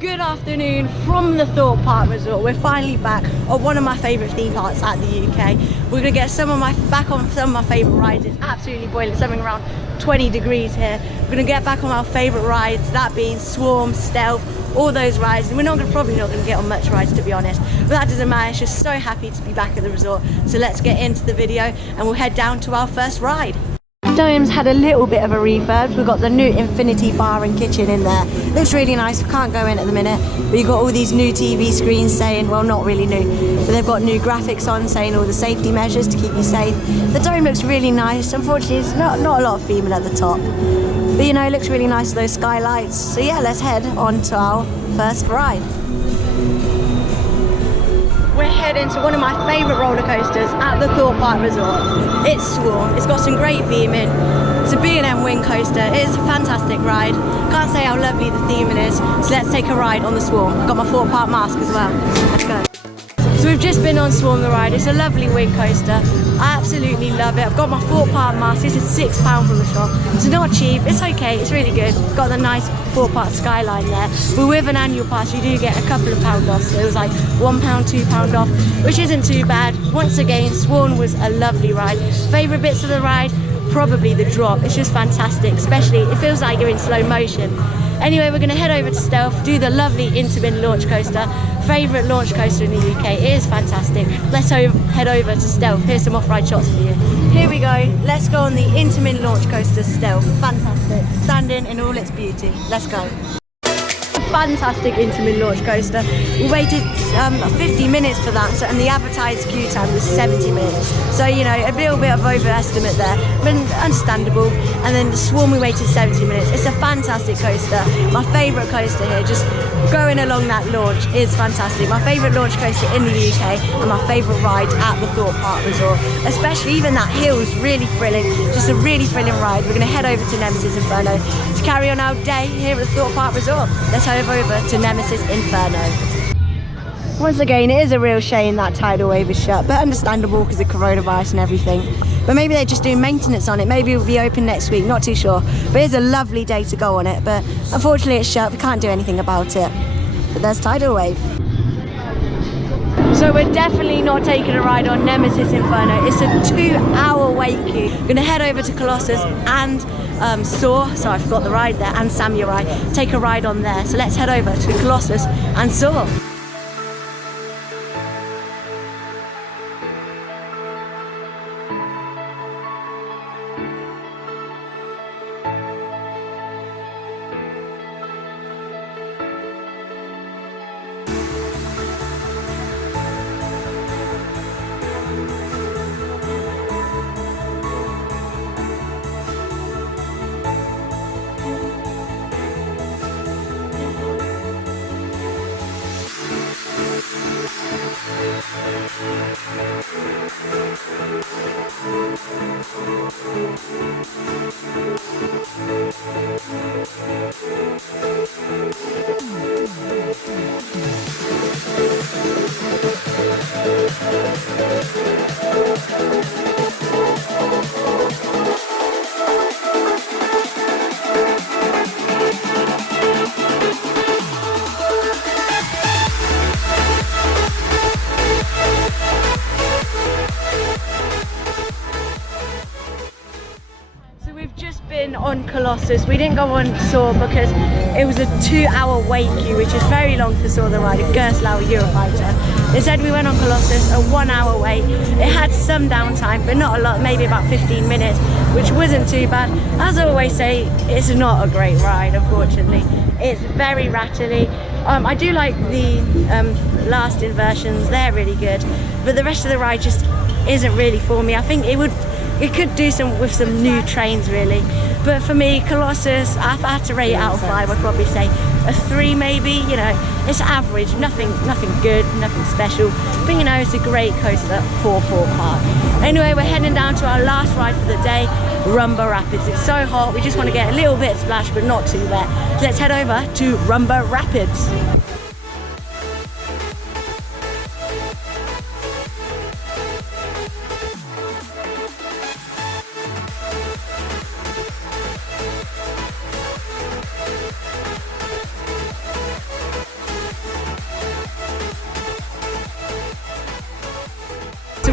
Good afternoon from the Thorpe Park Resort. We're finally back on one of my favourite theme parks at the UK. We're going to get back on some of my favourite rides. It's absolutely boiling, something around 20 degrees here. We're going to get back on our favourite rides, that being Swarm, Stealth, all those rides. And we're probably not going to get on much rides, to be honest, but that doesn't matter. It's just so happy to be back at the resort. So let's get into the video and we'll head down to our first ride. Dome's had a little bit of a refurb. We've got the new infinity bar and kitchen in there. Looks really nice. We can't go in at the minute, but you've got all these new TV screens saying, well, not really new, but they've got new graphics on saying all the safety measures to keep you safe. The dome looks really nice. Unfortunately, it's not a lot of female at the top, but you know, it looks really nice, those skylights. So yeah, let's head on to our first ride. We're heading to one of my favourite roller coasters at the Thorpe Park Resort. It's Swarm. It's got some great theming. It's a B&M wing coaster. It's a fantastic ride. Can't say how lovely the theming is. So let's take a ride on the Swarm. I've got my Thorpe Park mask as well. Let's go. So we've just been on Swarm the ride. It's a lovely wing coaster. I absolutely love it. I've got my Thorpe Park mask. This is £6 from the shop. It's not cheap. It's okay. It's really good. Got the nice Thorpe Park skyline there. But with an annual pass, you do get a couple of pounds off. So it was like £1, £2 off, which isn't too bad. Once again, Swarm was a lovely ride. Favourite bits of the ride? Probably the drop. It's just fantastic. Especially, it feels like you're in slow motion. Anyway, we're going to head over to Stealth, do the lovely Intamin launch coaster. Favourite launch coaster in the UK. It is fantastic. Let's head over to Stealth. Here's some off-ride shots for you. Here we go. Let's go on the Intamin launch coaster, Stealth. Fantastic. Standing in all its beauty. Let's go. Fantastic Intamin launch coaster. We waited 50 minutes for that, and the advertised queue time was 70 minutes. So, you know, a little bit of overestimate there, but understandable. And then the Swarm, we waited 70 minutes. It's a fantastic coaster. My favourite coaster here, just going along that launch is fantastic. My favourite launch coaster in the UK and my favourite ride at the Thorpe Park Resort. Especially even that hill is really thrilling. Just a really thrilling ride. We're going to head over to Nemesis Inferno to carry on our day here at the Thorpe Park Resort. Let's head over to Nemesis Inferno. Once again, it is a real shame that tidal wave is shut, but understandable because of coronavirus and everything. But maybe they're just doing maintenance on it. Maybe it will be open next week, not too sure. But it's a lovely day to go on it, but unfortunately it's shut. We can't do anything about it. But there's tidal wave. So we're definitely not taking a ride on Nemesis Inferno. It's a 2-hour wait queue. We're gonna head over to Colossus and Saw, so I forgot the ride there, and Samurai. Take a ride on there. So let's head over to Colossus and Saw. On Colossus, we didn't go on Saw because it was a 2-hour wait queue, which is very long for Saw the ride, a Gerstlauer Eurofighter. Instead we went on Colossus, a 1-hour wait. It had some downtime, but not a lot, maybe about 15 minutes, which wasn't too bad. As I always say, it's not a great ride, unfortunately. It's very rattly. I do like the last inversions, they're really good, but the rest of the ride just isn't really for me. I think it could do with some new trains really. But for me, Colossus, if I had to rate it out of 5, I'd probably say a 3 maybe. You know, it's average, nothing good, nothing special. But you know, it's a great coaster for Thorpe Park. Anyway, we're heading down to our last ride for the day, Rumba Rapids. It's so hot, we just want to get a little bit splashed, but not too wet. So let's head over to Rumba Rapids.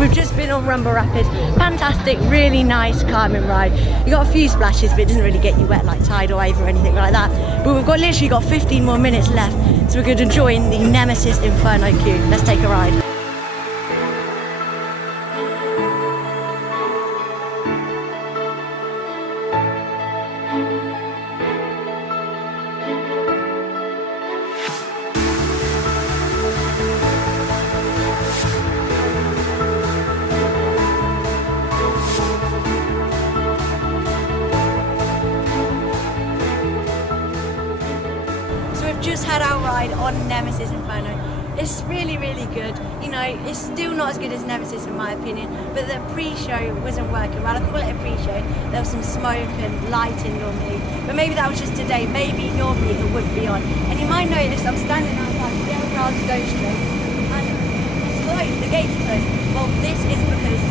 we've just been on Rumba Rapids. Fantastic, really nice calming ride. You got a few splashes, but it doesn't really get you wet like tidal wave or anything like that. But we've literally got 15 more minutes left, so we're going to join the Nemesis Inferno queue. Let's take a ride. Just had our ride on Nemesis Inferno. It's really, really good. You know, it's still not as good as Nemesis in my opinion, but the pre-show wasn't working well. I call it a pre-show. There was some smoke and lighting normally, but maybe that was just today. Maybe normally it would be on. And you might notice I'm standing outside Devon Ghost Train and it's closed, the gate's closed. Well, this is because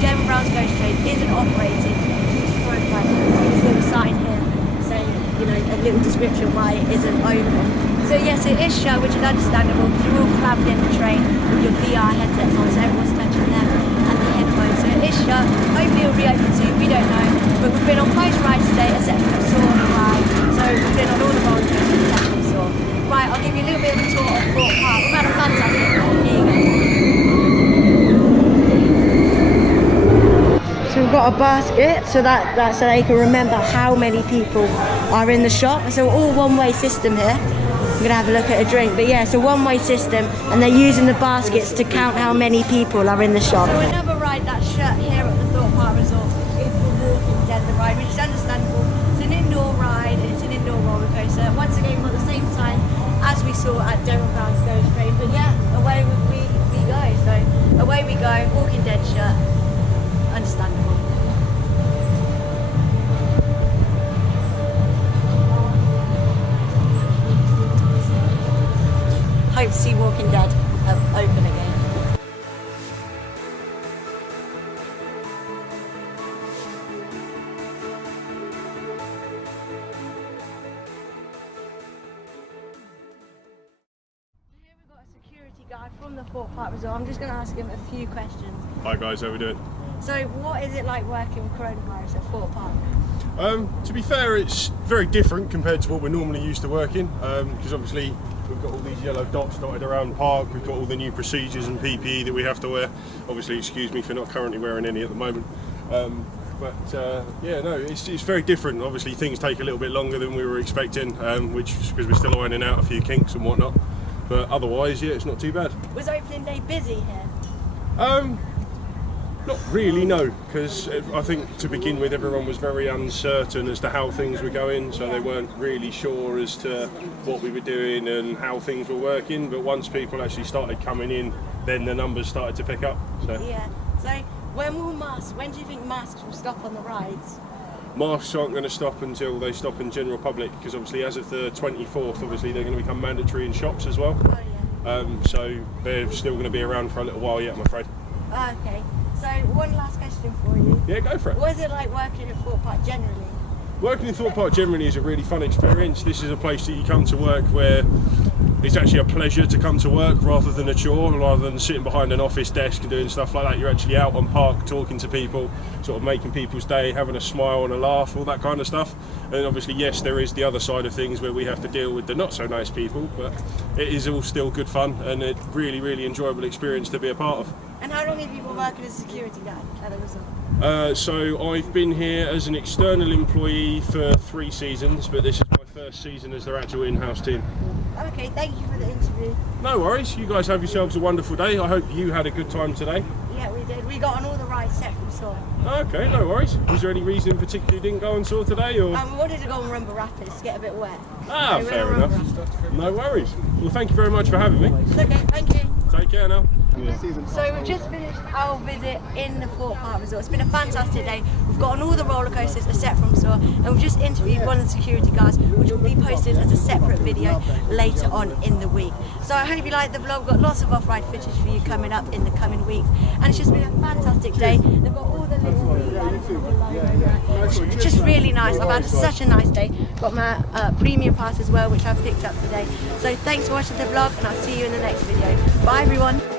Devon Ghost Train isn't operating due to coronavirus. There's a little sign here saying, you know, a little description why it isn't open. So yes, it is shut, which is understandable because you're all clamped in the train with your VR headsets on, so everyone's touching them and the headphones. So it is shut. Hopefully it'll be open soon, we don't know. But we've been on most rides today except for the Saw ride. So we've been on all the roller coasters except for the Saw. Right, I'll give you a little bit of a tour of Thorpe Park. We've had a fantastic ride. Here you go. So we've got a basket, so that's so they can remember how many people are in the shop. So all one-way system here. I'm gonna have a look at a drink, but yeah, it's a one-way system, and they're using the baskets to count how many people are in the shop. So another ride that's shut here at the Thorpe Park Resort is the Walking Dead the ride, which is understandable. It's an indoor ride, and it's an indoor roller coaster. Once again, we've got the same sign as we saw at Devon Ghost Train, but yeah, away we go. So away we go. Walking Dead shut. Understandable. Hope to see Walking Dead open again. Here we've got a security guard from the Thorpe Park Resort. I'm just going to ask him a few questions. Hi guys, how we doing? So what is it like working with coronavirus at Thorpe Park? To be fair, it's very different compared to what we're normally used to working, because obviously we've got all these yellow dots dotted around the park, we've got all the new procedures and PPE that we have to wear. Obviously, excuse me for not currently wearing any at the moment. Yeah, no, it's very different. Obviously things take a little bit longer than we were expecting, which is because we're still ironing out a few kinks and whatnot. But otherwise, yeah, it's not too bad. Was opening day busy here? Not really, no, because I think to begin with everyone was very uncertain as to how things were going, so they weren't really sure as to what we were doing and how things were working. But once people actually started coming in, then the numbers started to pick up. So yeah. So when do you think masks will stop on the rides? Masks aren't going to stop until they stop in general public, because obviously as of the 24th, obviously they're going to become mandatory in shops as well. Oh yeah. So they're still going to be around for a little while yet, I'm afraid. Okay. So one last question for you. Yeah, go for it. What is it like working at Thorpe Park generally? Working in Thorpe Park generally is a really fun experience. This is a place that you come to work where it's actually a pleasure to come to work rather than a chore, rather than sitting behind an office desk and doing stuff like that. You're actually out on park talking to people, sort of making people's day, having a smile and a laugh, all that kind of stuff. And obviously, yes, there is the other side of things where we have to deal with the not so nice people, but it is all still good fun and a really, really enjoyable experience to be a part of. And how long have you been working as a security guard at the resort? So I've been here as an external employee for 3 seasons, but this is my first season as their actual in-house team. Okay, thank you for the interview. No worries, you guys have yourselves a wonderful day. I hope you had a good time today. Yeah, we did. We got on all the rides except from Saw. Okay, no worries. Was there any reason in particular you didn't go on Saw today? Or? We wanted to go on Rumba Rapids to get a bit wet. Ah, so fair enough. No worries. Well, thank you very much for having me. Okay, thank you. Take care now. Yeah. So we've just finished our visit in the Thorpe Park Resort. It's been a fantastic day. We've got on all the roller coasters except from Saw, and we've just interviewed one of the security guards, which will be posted as a separate video later on in the week. So I hope you liked the vlog. We've got lots of off-ride footage for you coming up in the coming weeks, and it's just been a fantastic day. They've got all the little it's just really nice. I've had such a nice day. Got my premium pass as well, which I've picked up today. So thanks for watching the vlog, and I'll see you in the next video. Bye everyone.